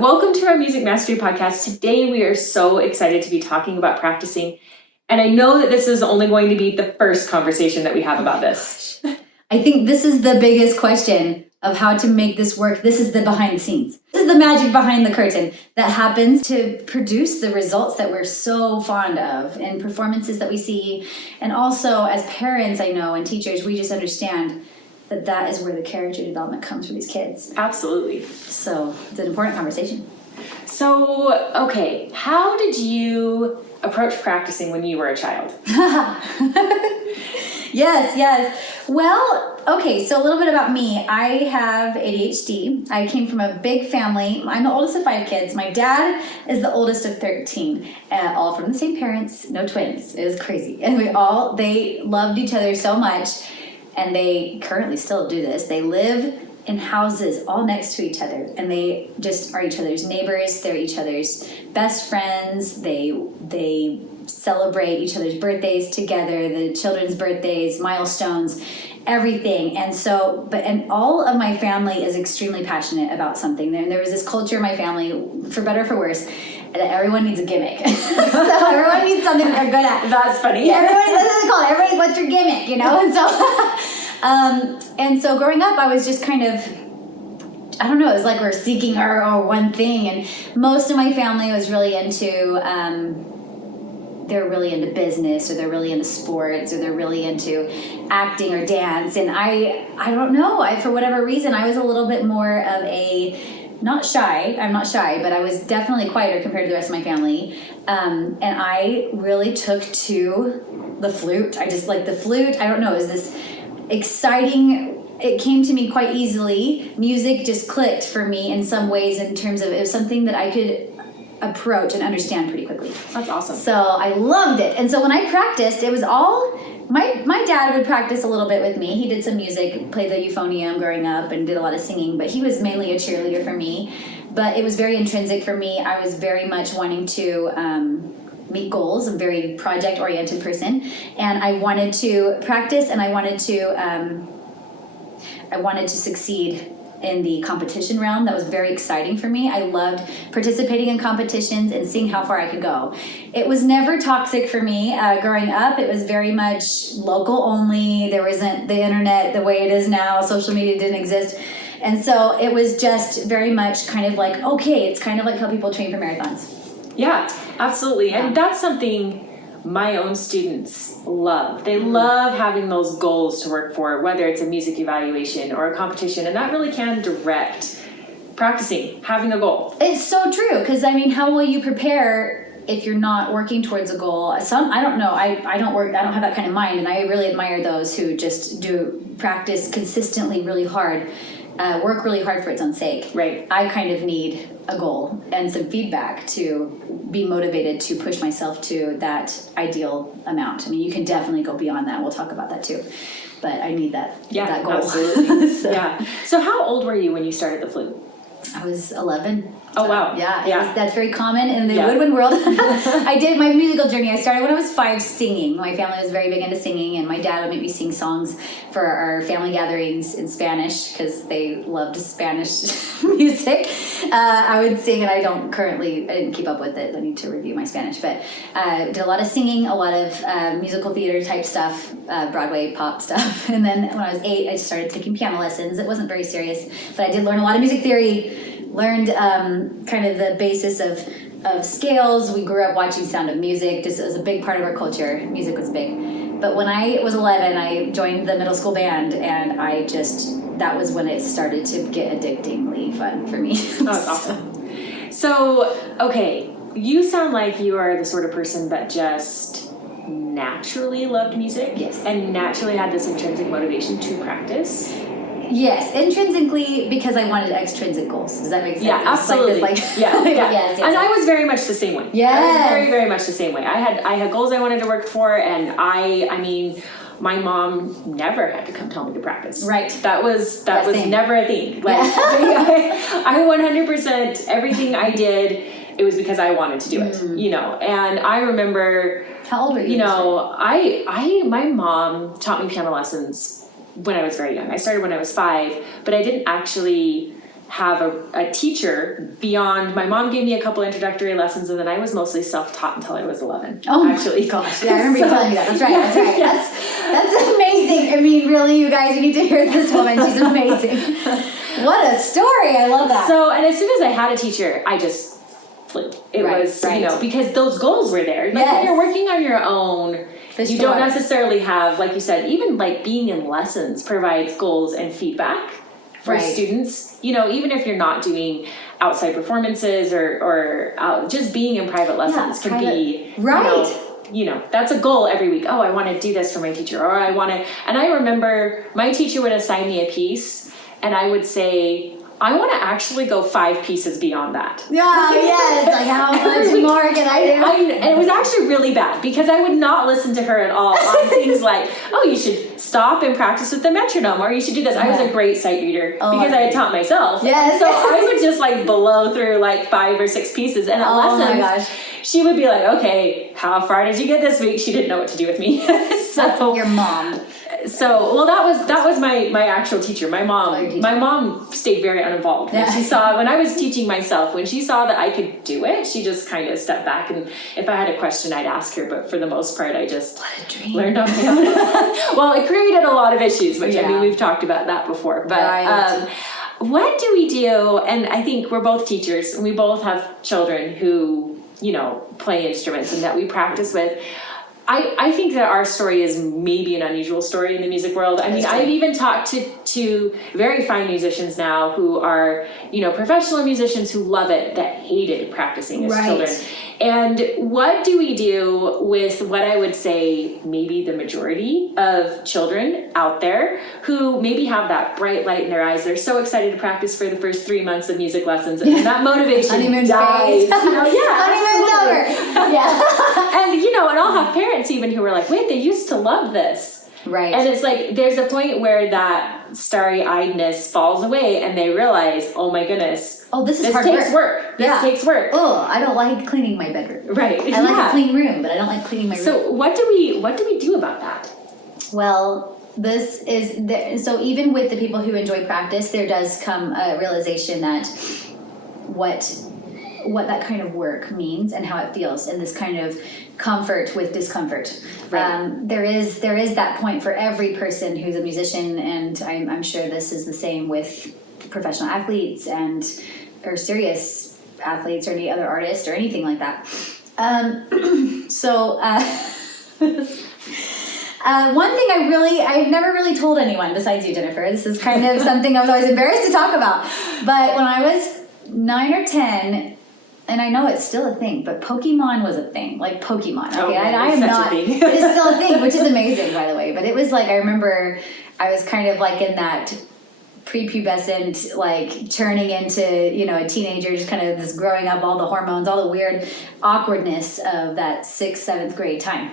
Welcome to our Music Mastery Podcast. Today we are so excited to be talking about practicing. And I know that this is only going to be the first conversation that we have about this. I think this is the biggest question of how to make this work. This is the behind the scenes. This is the magic behind the curtain that happens to produce the results that we're so fond of and performances that we see. And also as parents, I know, and teachers, we just understand that that is where the character development comes for these kids. Absolutely. So it's an important conversation. So, okay, how did you approach practicing when you were a child? Yes. Well, okay, so a little bit about me. I have ADHD. I came from a big family. I'm the oldest of 5 kids. My dad is the oldest of 13, all from the same parents, no twins. It was crazy. And they loved each other so much, and they currently still do this. They live in houses all next to each other, and they just are each other's neighbors. They're each other's best friends. They celebrate each other's birthdays together, the children's birthdays, milestones, everything. And so, and all of my family is extremely passionate about something. There was this culture in my family, for better or for worse, that everyone needs a gimmick. So everyone needs something they're good at. That's funny. Yeah, everybody, that's what they call it. Everybody, what's your gimmick, you know? And so growing up, I was just kind of, I don't know, it was like we're seeking our one thing. And most of my family was really into, they're really into business, or they're really into sports, or they're really into acting or dance. And I don't know, for whatever reason, I was a little bit more of I'm not shy, but I was definitely quieter compared to the rest of my family. And I really took to the flute. I just like the flute. I don't know, it was this exciting, it came to me quite easily. Music just clicked for me in some ways, in terms of it was something that I could approach and understand pretty quickly. That's awesome. So I loved it. And so when I practiced, it was all, my dad would practice a little bit with me. He did some music, played the euphonium growing up, and did a lot of singing, but he was mainly a cheerleader for me. But it was very intrinsic for me. I was very much wanting to meet goals. I'm a very project-oriented person, and I wanted to practice, and I wanted to succeed in the competition realm. That was very exciting for me. I loved participating in competitions and seeing how far I could go. It was never toxic for me growing up. It was very much local only. There wasn't the internet the way it is now. Social media didn't exist. And so it was just very much kind of like, okay, it's kind of like how people train for marathons. Yeah, absolutely. And that's something my own students love. They love having those goals to work for, whether it's a music evaluation or a competition, and that really can direct practicing, having a goal. It's so true, because I mean, how will you prepare if you're not working towards a goal? I don't know. I don't have that kind of mind, and I really admire those who just do practice consistently really hard, work really hard for its own sake. Right. I kind of need a goal and some feedback to be motivated to push myself to that ideal amount. I mean, you can definitely go beyond that. We'll talk about that too. But I need that goal. Absolutely. Yeah. So how old were you when you started the flute? I was 11. Oh, wow. Yeah. That's very common in the woodwind world. I did my musical journey. I started when I was 5 singing. My family was very big into singing, and my dad would make me sing songs for our family gatherings in Spanish, because they loved Spanish music. I would sing, and I didn't keep up with it. I need to review my Spanish. But did a lot of singing, a lot of musical theater type stuff, Broadway pop stuff. And then when I was 8, I started taking piano lessons. It wasn't very serious, but I did learn a lot of music theory. Learned kind of the basis of scales. We grew up watching Sound of Music. This was a big part of our culture. Music was big. But when I was 11, I joined the middle school band, and that was when it started to get addictingly fun for me. Oh, that's awesome. So, okay, you sound like you are the sort of person that just naturally loved music. Yes. And naturally had this intrinsic motivation to practice. Yes, intrinsically, because I wanted extrinsic goals. Does that make sense? Yeah, absolutely. Yeah. Yes. And I was very much the same way. Yes. I was very, very much the same way. I had goals I wanted to work for, and I mean, my mom never had to come tell me to practice. Right. That was never a thing. Like, I 100%, everything I did, it was because I wanted to do it, you know. And I remember, how old were you? You know, my mom taught me piano lessons when I was very young. I started when I was 5, but I didn't actually have a teacher beyond. My mom gave me a couple introductory lessons, and then I was mostly self-taught until I was 11. Oh actually. My gosh! Yeah, I remember you telling me that. That's right. That's right. That's amazing. I mean, really, you guys, you need to hear this woman. She's amazing. What a story! I love that. So, and as soon as I had a teacher, I just flew. It was, you know, because those goals were there. Like when you're working on your own, you don't necessarily have, like you said, even like being in lessons provides goals and feedback for students. You know, even if you're not doing outside performances or just being in private lessons can be you know, that's a goal every week. Oh, I want to do this for my teacher, or I want to. And I remember my teacher would assign me a piece, and I would say, I want to actually go 5 pieces beyond that. Yeah, yes. Like, how much more can I do? And it was actually really bad because I would not listen to her at all on things like, oh, you should stop and practice with the metronome, or you should do this. I was a great sight reader because I had taught myself. Yes. So I would just like blow through like 5 or 6 pieces. And at lessons, she would be like, okay, how far did you get this week? She didn't know what to do with me. So your mom. So, well, that was my actual teacher. My mom stayed very uninvolved. When she saw, when I was teaching myself, when she saw that I could do it, she just kind of stepped back, and if I had a question, I'd ask her, but for the most part, I just learned on my own. Well, it created a lot of issues, which I mean, we've talked about that before, but what do we do? And I think we're both teachers, and we both have children who, you know, play instruments and that we practice with. I think that our story is maybe an unusual story in the music world. I mean, I've even talked to very fine musicians now who are, you know, professional musicians who love it, that hated practicing as children. And what do we do with what I would say maybe the majority of children out there who maybe have that bright light in their eyes? They're so excited to practice for the first 3 months of music lessons, and that motivation dies. You know, honeymoon's over. Yeah. And, you know, and I'll have parents even who are like, wait, they used to love this. Right. And it's like, there's a point where that starry-eyedness falls away and they realize, oh my goodness, this hard work. This takes work. Oh, I don't like cleaning my bedroom. Right. I like a clean room, but I don't like cleaning my room. So what do we do about that? Well, this is, so even with the people who enjoy practice, there does come a realization that what that kind of work means and how it feels, and this kind of comfort with discomfort. Right. There is that point for every person who's a musician, and I'm sure this is the same with professional athletes or serious athletes or any other artist or anything like that. One thing I've never really told anyone besides you, Jennifer. This is kind of something I was always embarrassed to talk about. But when I was 9 or 10, and I know it's still a thing, but Pokemon was a thing. Like Pokemon. Okay, oh, man, I am not. It is still a thing, which is amazing, by the way. But it was like, I remember I was kind of like in that prepubescent, like turning into, you know, a teenager, just kind of this growing up, all the hormones, all the weird awkwardness of that 6th, 7th grade time.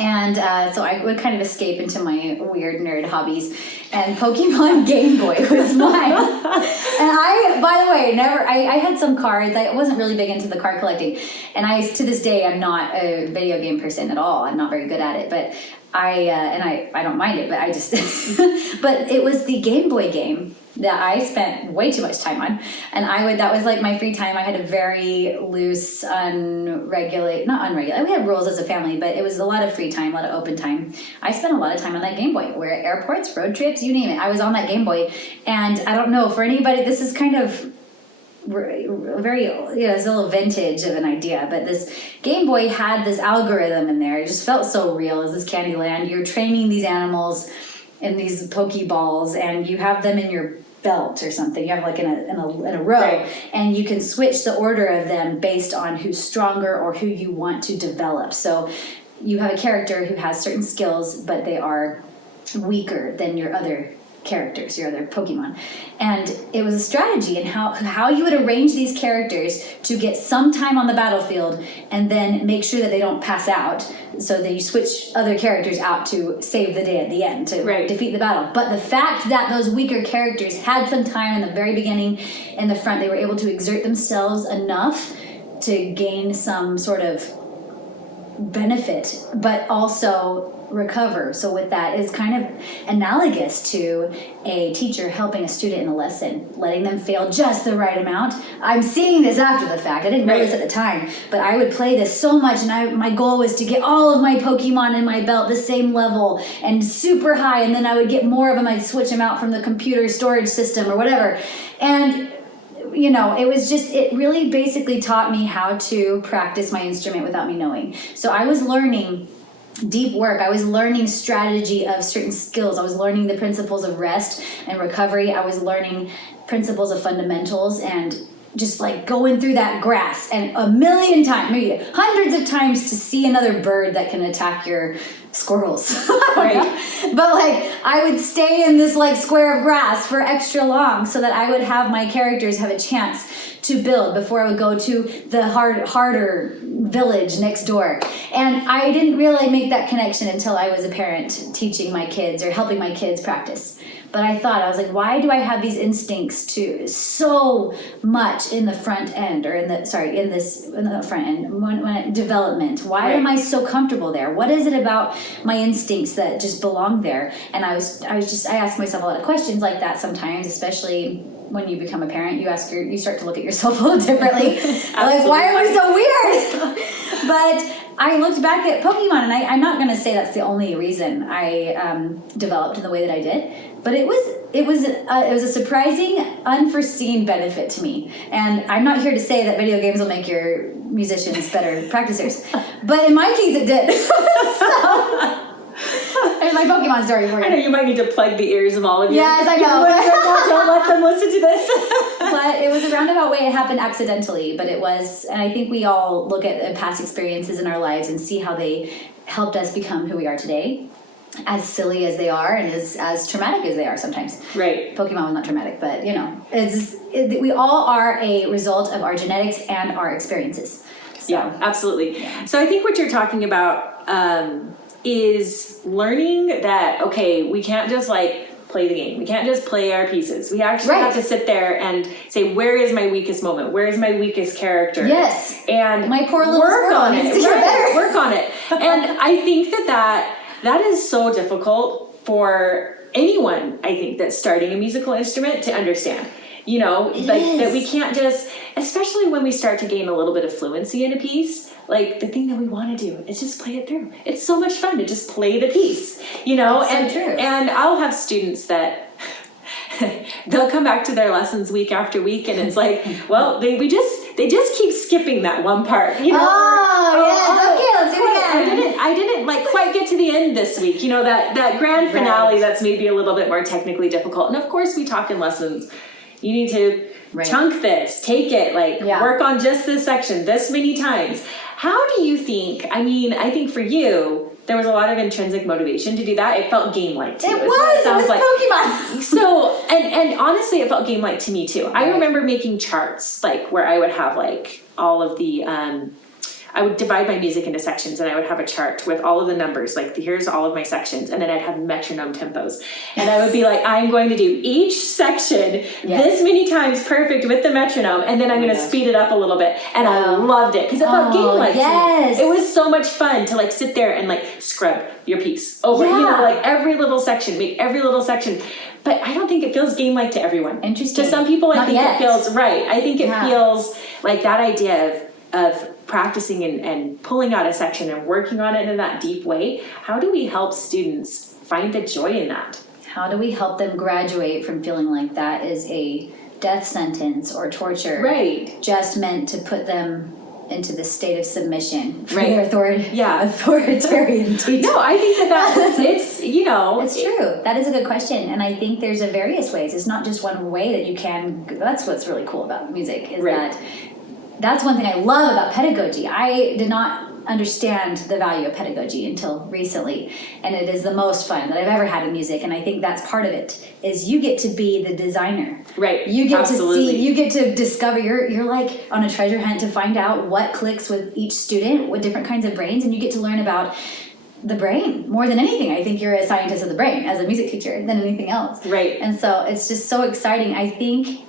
And so I would kind of escape into my weird nerd hobbies, and Pokemon Game Boy was mine. And I, by the way, I had some cards. I wasn't really big into the card collecting, and to this day, I'm not a video game person at all. I'm not very good at it, but I don't mind it, but I just, but it was the Game Boy game that I spent way too much time on. And that was like my free time. I had a very loose, not unregulated, we had rules as a family, but it was a lot of free time, a lot of open time. I spent a lot of time on that Game Boy. We're at airports, road trips, you name it. I was on that Game Boy. And I don't know, for anybody, this is kind of very, you know, it's a little vintage of an idea, but this Game Boy had this algorithm in there. It just felt so real. It was this Candyland. You're training these animals in these Pokeballs, and you have them in your belt or something. You have like in a row, and you can switch the order of them based on who's stronger or who you want to develop. So you have a character who has certain skills, but they are weaker than your other characters, your other Pokemon. And it was a strategy in how you would arrange these characters to get some time on the battlefield and then make sure that they don't pass out, so that you switch other characters out to save the day at the end, to defeat the battle. But the fact that those weaker characters had some time in the very beginning, in the front, they were able to exert themselves enough to gain some sort of benefit, but also recover. So with that is kind of analogous to a teacher helping a student in a lesson, letting them fail just the right amount. I'm seeing this after the fact. I didn't know this at the time, but I would play this so much, and my goal was to get all of my Pokemon in my belt the same level and super high, and then I would get more of them. I'd switch them out from the computer storage system or whatever. And you know, it really basically taught me how to practice my instrument without me knowing. So I was learning deep work. I was learning strategy of certain skills. I was learning the principles of rest and recovery. I was learning principles of fundamentals and just like going through that grass and a million times, maybe hundreds of times, to see another bird that can attack your squirrels. Right. But like I would stay in this like square of grass for extra long so that I would have my characters have a chance to build before I would go to the harder village next door. And I didn't really make that connection until I was a parent teaching my kids or helping my kids practice. But I was like, why do I have these instincts to so much in the front end, or in the front end, when development? Why am I so comfortable there? What is it about my instincts that just belong there? And I ask myself a lot of questions like that sometimes, especially when you become a parent. You start to look at yourself a little differently. Like, why am I so weird? But I looked back at Pokemon, and I'm not going to say that's the only reason I developed in the way that I did, but it was a surprising, unforeseen benefit to me. And I'm not here to say that video games will make your musicians better practicers, but in my case, it did. So, there's my Pokemon story for you. I know you might need to plug the ears of all of you. Yes, I know. Don't let them listen to this. But it was a roundabout way. It happened accidentally, but it was, and I think we all look at past experiences in our lives and see how they helped us become who we are today, as silly as they are and as traumatic as they are sometimes. Right. Pokemon was not traumatic, but you know, we all are a result of our genetics and our experiences. So, yeah, absolutely. Yeah. So I think what you're talking about is learning that, okay, we can't just like play the game. We can't just play our pieces. We actually have to sit there and say, where is my weakest moment? Where is my weakest character? Yes. And my poor little work squirrel on it. needs to get better. Work on it. And I think that is so difficult for anyone, I think, that's starting a musical instrument to understand. You know, that we can't just, especially when we start to gain a little bit of fluency in a piece, like the thing that we want to do is just play it through. It's so much fun to just play the piece, you know? That's so true. And I'll have students that they'll come back to their lessons week after week, and it's like, well, they just keep skipping that one part, you know? Okay, let's do it again. I didn't like quite get to the end this week, you know, that grand finale that's maybe a little bit more technically difficult. And of course we talk in lessons, you need to chunk this, take it, work on just this section this many times. How do you think, I mean, I think for you, there was a lot of intrinsic motivation to do that. It felt game-like to you. It was like Pokemon. So, and honestly, it felt game-like to me too. I remember making charts, like where I would have like all of the, I would divide my music into sections, and I would have a chart with all of the numbers, like here's all of my sections, and then I'd have metronome tempos. And I would be like, I'm going to do each section this many times perfect with the metronome, and then I'm going to speed it up a little bit. And I loved it because it felt game-like to me. It was so much fun to like sit there and like scrub your piece over, you know, like every little section, make every little section. But I don't think it feels game-like to everyone. Interesting. To some people, I think it feels I think it feels like that idea of practicing and pulling out a section and working on it in that deep way. How do we help students find the joy in that? How do we help them graduate from feeling like that is a death sentence or torture? Right. Just meant to put them into the state of submission for their authoritarian teacher. No, I think that's, it's, you know. It's true. That is a good question. And I think there's various ways. It's not just one way that you can, that's what's really cool about music is that that's one thing I love about pedagogy. I did not understand the value of pedagogy until recently, and it is the most fun that I've ever had in music. And I think that's part of it is you get to be the designer. Right. You get to see, you get to discover. You're like on a treasure hunt to find out what clicks with each student, with different kinds of brains, and you get to learn about the brain more than anything. I think you're a scientist of the brain as a music teacher than anything else. Right. And so it's just so exciting. I think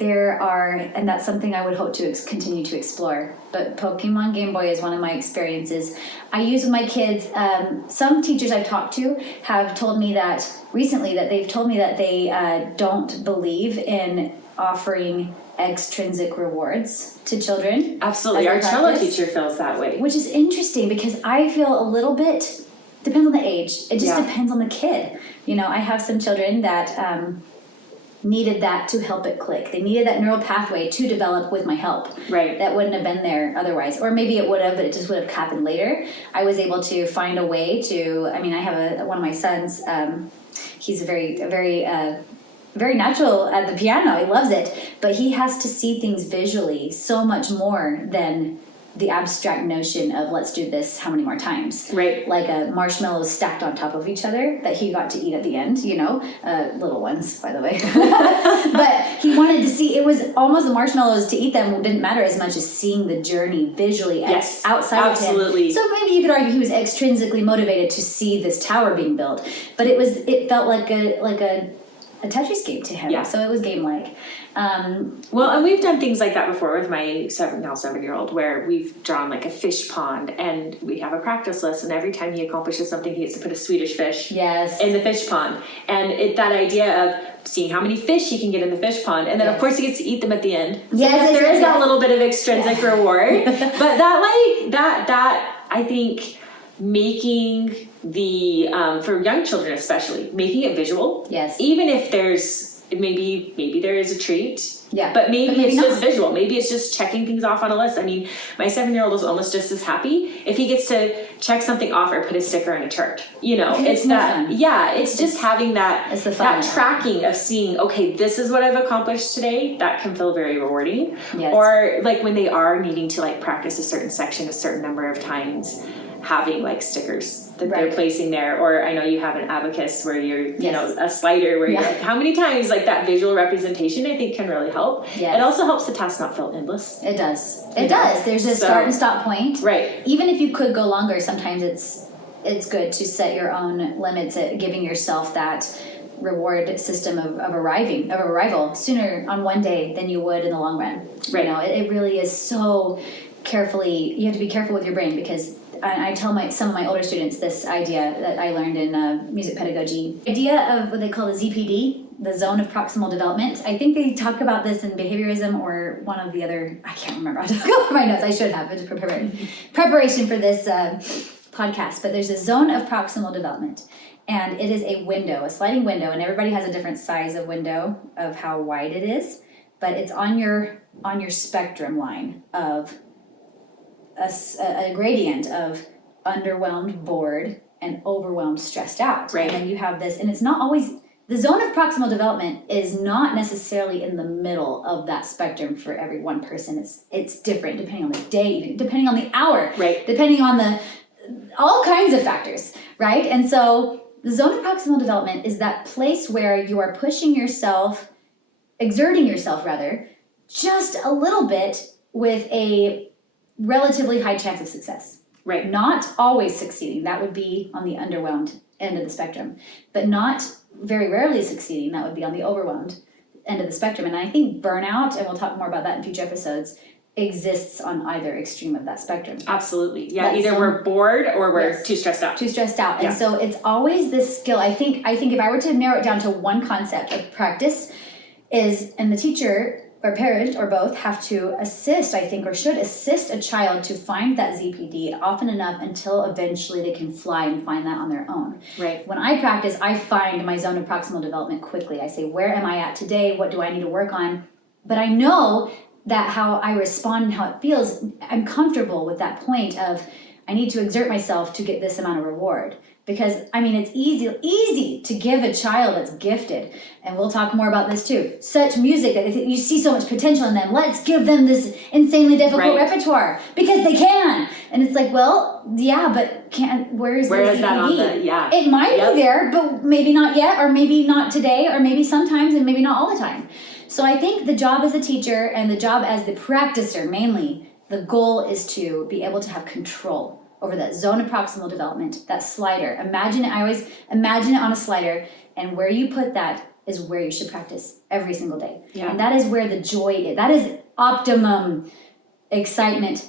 there are, and that's something I would hope to continue to explore. But Pokemon Game Boy is one of my experiences. I use with my kids. Some teachers I've talked to have told me that recently that they've told me that they don't believe in offering extrinsic rewards to children. Absolutely, our cello teacher feels that way. Which is interesting because I feel a little bit, depends on the age. It just depends on the kid. You know, I have some children that needed that to help it click. They needed that neural pathway to develop with my help. Right. That wouldn't have been there otherwise. Or maybe it would have, but it just would have happened later. I was able to find a way to, I mean, I have one of my sons, he's very natural at the piano. He loves it, but he has to see things visually so much more than the abstract notion of let's do this how many more times. Right. Like a marshmallows stacked on top of each other that he got to eat at the end, you know, little ones, by the way. But he wanted to see, it was almost the marshmallows to eat them didn't matter as much as seeing the journey visually outside absolutely. of him. So maybe you could argue he was extrinsically motivated to see this tower being built, but it felt like a Tetris game to him. Yeah. So it was game-like. Well, and we've done things like that before with my 7-year-old, where we've drawn like a fish pond, and we have a practice list, and every time he accomplishes something, he gets to put a Swedish fish in the fish pond. And that idea of seeing how many fish he can get in the fish pond, and then of course he gets to eat them at the end. So there is that little bit of extrinsic reward. But that I think making the for young children especially, making it visual. Yes. Even if there's maybe there is a treat. Yeah. But maybe it's not. just visual. Maybe it's just checking things off on a list. I mean, my 7-year-old is almost just as happy if he gets to check something off or put a sticker in a chart. You know, it's that. Fun. Yeah, it's just having that tracking of seeing, okay, this is what I've accomplished today. That can feel very rewarding. Yes. Or like when they are needing to like practice a certain section a certain number of times, having like stickers that they're placing there. Or I know you have an abacus where you're, you know, a slider where you're like, how many times, like that visual representation I think can really help. Yes. It also helps the task not feel endless. It does. It does. There's a start and stop point. Right. Even if you could go longer, sometimes it's good to set your own limits at giving yourself that reward system of arrival sooner on one day than you would in the long run. Right. You know, it really is so carefully, you have to be careful with your brain, because I tell some of my older students this idea that I learned in music pedagogy. Idea of what they call the ZPD, the zone of proximal development. I think they talk about this in behaviorism or one of the other, I can't remember. I have to go over my notes. I should have. It's preparation for this podcast. But there's a zone of proximal development. And it is a window, a sliding window, and everybody has a different size of window of how wide it is. But it's on your spectrum line of a gradient of underwhelmed, bored, and overwhelmed, stressed out. Right. And then you have this, and it's not always, the zone of proximal development is not necessarily in the middle of that spectrum for every one person. It's different depending on the day, depending on the hour, right, depending on all kinds of factors, right? And so the zone of proximal development is that place where you are pushing yourself, exerting yourself rather, just a little bit with a relatively high chance of success. Right. Not always succeeding. That would be on the underwhelmed end of the spectrum. But not very rarely succeeding. That would be on the overwhelmed end of the spectrum. And I think burnout, and we'll talk more about that in future episodes, exists on either extreme of that spectrum. Absolutely. Yeah, either we're bored or we're too stressed out. Too stressed out. And so it's always this skill. I think if I were to narrow it down to one concept of practice is, and the teacher or parent or both have to assist, I think, or should assist a child to find that ZPD often enough until eventually they can fly and find that on their own. Right. When I practice, I find my zone of proximal development quickly. I say, where am I at today? What do I need to work on? But I know that how I respond and how it feels, I'm comfortable with that point of I need to exert myself to get this amount of reward. Because, I mean, it's easy to give a child that's gifted, and we'll talk more about this too, such music that you see so much potential in them. Let's give them this insanely difficult repertoire because they can. And it's like, well, yeah, but where is that on the, It might be there, but maybe not yet, or maybe not today, or maybe sometimes, and maybe not all the time. So I think the job as a teacher and the job as the practicer mainly, the goal is to be able to have control over that zone of proximal development, that slider. I always imagine it on a slider, and where you put that is where you should practice every single day. Yeah. And that is where the joy is. That is optimum excitement,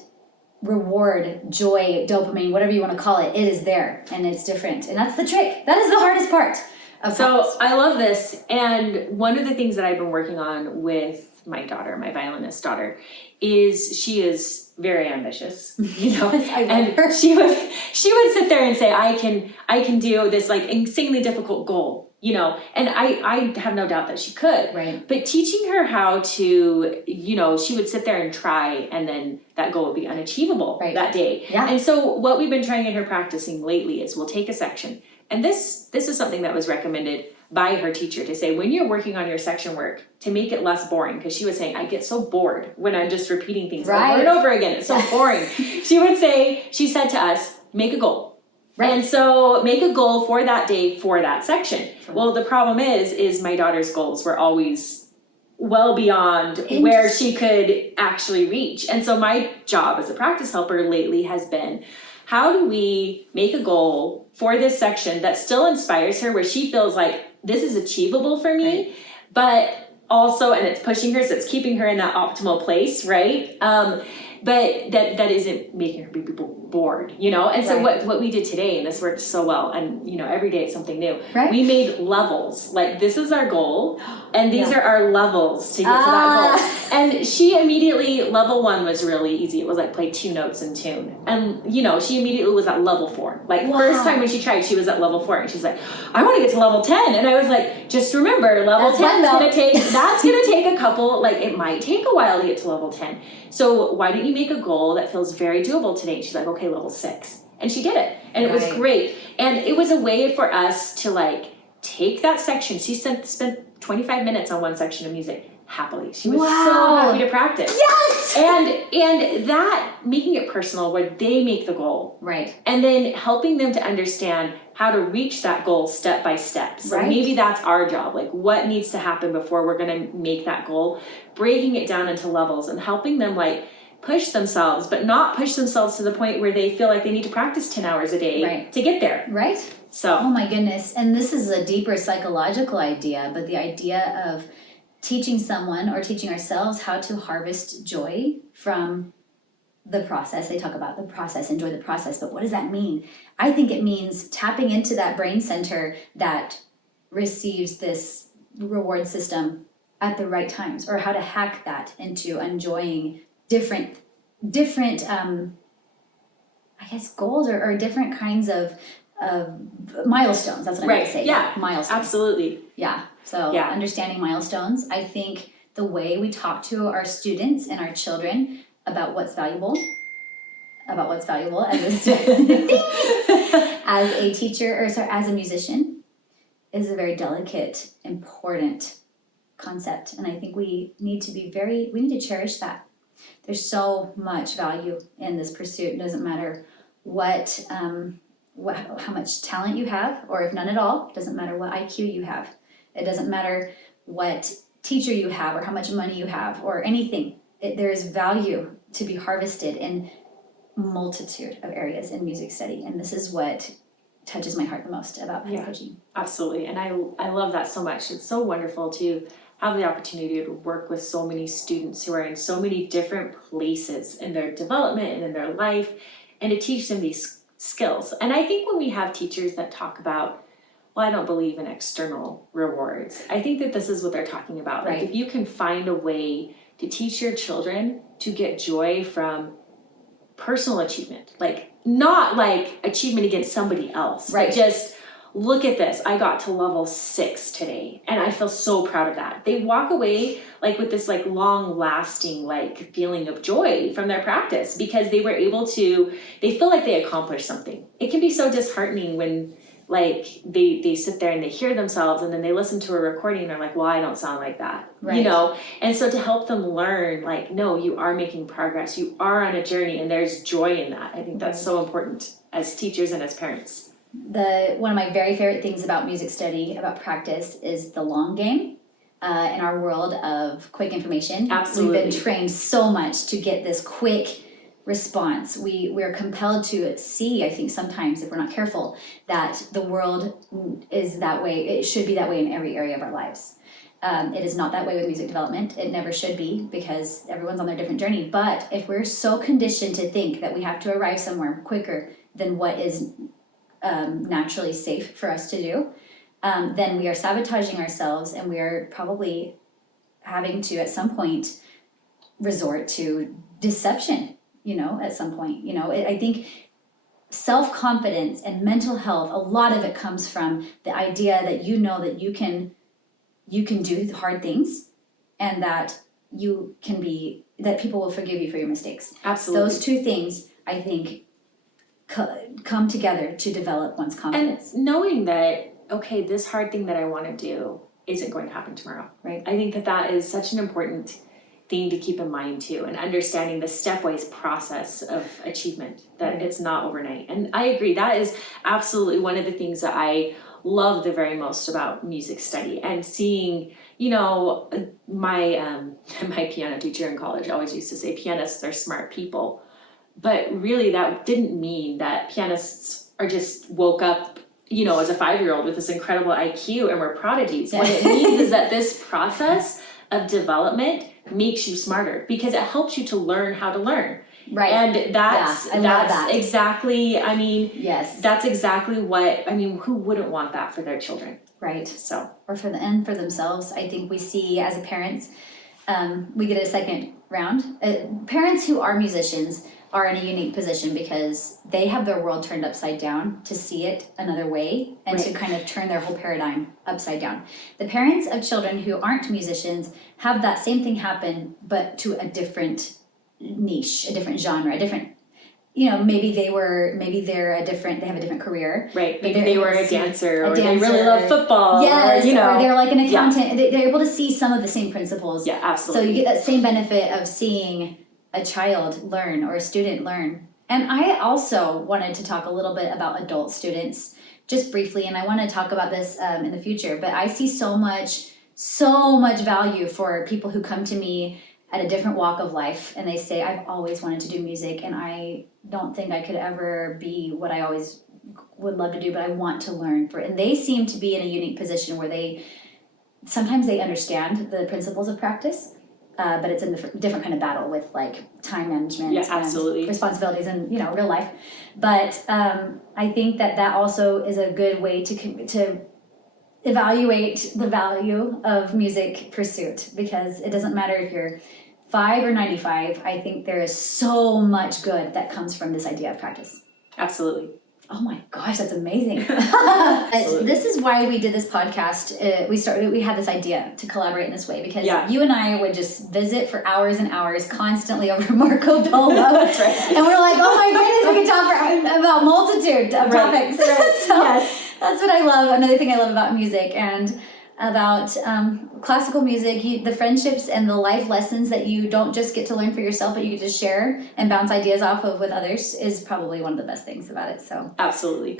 reward, joy, dopamine, whatever you want to call it. It is there and it's different. And that's the trick. That is the hardest part of So practice. I love this. And one of the things that I've been working on with my daughter, my violinist daughter, is she is very ambitious, you know, I love and her. she would sit there and say, I can do this like insanely difficult goal, you know, and I have no doubt that she could. Right. But teaching her how to, you know, she would sit there and try, and then that goal would be unachievable that day. Yeah. And so what we've been trying to get her practicing lately is we'll take a section, and this is something that was recommended by her teacher to say, when you're working on your section work, to make it less boring, because she was saying, I get so bored when I'm just repeating things over and over again. It's so boring. She said to us, make a goal. Right. And so make a goal for that day for that section. Well, the problem is my daughter's goals were always well beyond where she could actually reach. And so my job as a practice helper lately has been, how do we make a goal for this section that still inspires her, where she feels like this is achievable for me, but also, and it's pushing her, so it's keeping her in that optimal place, right? But that isn't making her be bored, you know? And so what we did today, and this worked so well, and you know, every day it's something new. Right. We made levels. Like, this is our goal, and these are our levels to get to that goal. And she immediately, level 1 was really easy. It was like play 2 notes in tune. And you know, she immediately was at level 4. Like, first time when she tried, she was at level 4, and she's like, I want to get to level 10. And I was like, just remember, level 10 is gonna take a couple, like, it might take a while to get to level 10. So why don't you make a goal that feels very doable today? And she's like, okay, level 6. And she did it. And it was great. And it was a way for us to like take that section. She spent 25 minutes on one section of music happily. She was so happy to practice. Yes! And that, making it personal where they make the goal. Right. And then helping them to understand how to reach that goal step by step. So maybe that's our job. Like, what needs to happen before we're going to make that goal? Breaking it down into levels and helping them like push themselves, but not push themselves to the point where they feel like they need to practice 10 hours a day to get there. Right. So. Oh my goodness. And this is a deeper psychological idea, but the idea of teaching someone or teaching ourselves how to harvest joy from the process. They talk about the process, enjoy the process, but what does that mean? I think it means tapping into that brain center that receives this reward system at the right times, or how to hack that into enjoying different I guess goals or different kinds of milestones. That's what I'm going to say. Yeah, milestones. Absolutely. Yeah. So understanding milestones. I think the way we talk to our students and our children about what's valuable as as a teacher, or sorry, as a musician, is a very delicate, important concept. And I think we need to cherish that. There's so much value in this pursuit. It doesn't matter how much talent you have, or if none at all. It doesn't matter what IQ you have. It doesn't matter what teacher you have, or how much money you have, or anything. There is value to be harvested in multitude of areas in music study, and this is what touches my heart the most about pedagogy. Absolutely, and I love that so much. It's so wonderful to have the opportunity to work with so many students who are in so many different places in their development and in their life, and to teach them these skills. And I think when we have teachers that talk about, well, I don't believe in external rewards, I think that this is what they're talking about. Like, if you can find a way to teach your children to get joy from personal achievement, like not like achievement against somebody else, but just look at this, I got to level 6 today and I feel so proud of that. They walk away like with this like long lasting like feeling of joy from their practice, because they feel like they accomplished something. It can be so disheartening when like they sit there and they hear themselves and then they listen to a recording and they're like, well, I don't sound like that, you know? And so to help them learn, like, no, you are making progress, you are on a journey, and there's joy in that. I think that's so important as teachers and as parents. One of my very favorite things about music study, about practice, is the long game. In our world of quick information, Absolutely. We've been trained so much to get this quick response. We're compelled to see, I think sometimes if we're not careful, that the world is that way. It should be that way in every area of our lives. It is not that way with music development. It never should be, because everyone's on their different journey. But if we're so conditioned to think that we have to arrive somewhere quicker than what is naturally safe for us to do, then we are sabotaging ourselves, and we are probably having to at some point resort to deception, at some point. I think self-confidence and mental health, a lot of it comes from the idea that that you can do hard things, and that that people will forgive you for your mistakes. Absolutely. Those two things, I think, come together to develop one's confidence. And knowing that, okay, this hard thing that I want to do isn't going to happen tomorrow. Right. I think that is such an important thing to keep in mind too, and understanding the stepwise process of achievement, that it's not overnight. And I agree, that is absolutely one of the things that I love the very most about music study, and seeing, my piano teacher in college always used to say pianists are smart people, but really that didn't mean that pianists are just woke up as a 5-year-old with this incredible IQ and we're prodigies. What it means is that this process of development makes you smarter, because it helps you to learn how to learn. Right. And that's exactly, yes, that's exactly who wouldn't want that for their children? Right. So, or for themselves. I think we see as a parents, we get a second round. Parents who are musicians are in a unique position, because they have their world turned upside down to see it another way, and to kind of turn their whole paradigm upside down. The parents of children who aren't musicians have that same thing happen, but to a different niche, a different genre, a different, maybe they have a different career. Right. Maybe they were a dancer, or they really love football. Yes, or they're like an accountant. Yeah. They're able to see some of the same principles. Yeah, absolutely. So you get that same benefit of seeing a child learn, or a student learn. And I also wanted to talk a little bit about adult students, just briefly, and I want to talk about this in the future, but I see so much value for people who come to me at a different walk of life, and they say, I've always wanted to do music, and I don't think I could ever be what I always would love to do, but I want to learn for it. And they seem to be in a unique position where sometimes they understand the principles of practice, but it's in a different kind of battle with like time management, absolutely, and responsibilities, and real life. But I think that also is a good way to evaluate the value of music pursuit, because it doesn't matter if you're 5 or 95. I think there is so much good that comes from this idea of practice. Absolutely. Oh my gosh, that's amazing. This is why we did this podcast. We had this idea to collaborate in this way, because you and I would just visit for hours and hours constantly over Marco Polo. That's right. And we're like, oh my goodness, we could talk about multitude of topics. So that's what I love. Another thing I love about music, and about classical music, the friendships and the life lessons that you don't just get to learn for yourself, but you get to share and bounce ideas off of with others, is probably one of the best things about it. So absolutely.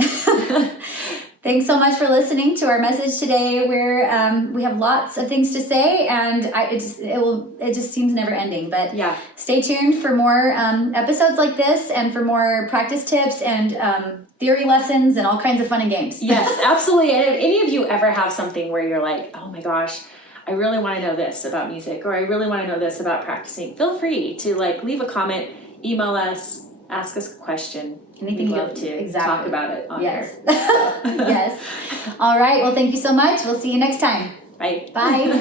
Thanks so much for listening to our message today. We have lots of things to say, and it just seems never ending. But stay tuned for more episodes like this, and for more practice tips and theory lessons and all kinds of fun and games. Yes, absolutely. And if any of you ever have something where you're like, oh my gosh, I really want to know this about music, or I really want to know this about practicing, feel free to leave a comment, email us, ask us a question. Anything We'd love to talk about it on here. Yes. All right. Well, thank you so much. We'll see you next time. Bye. Bye.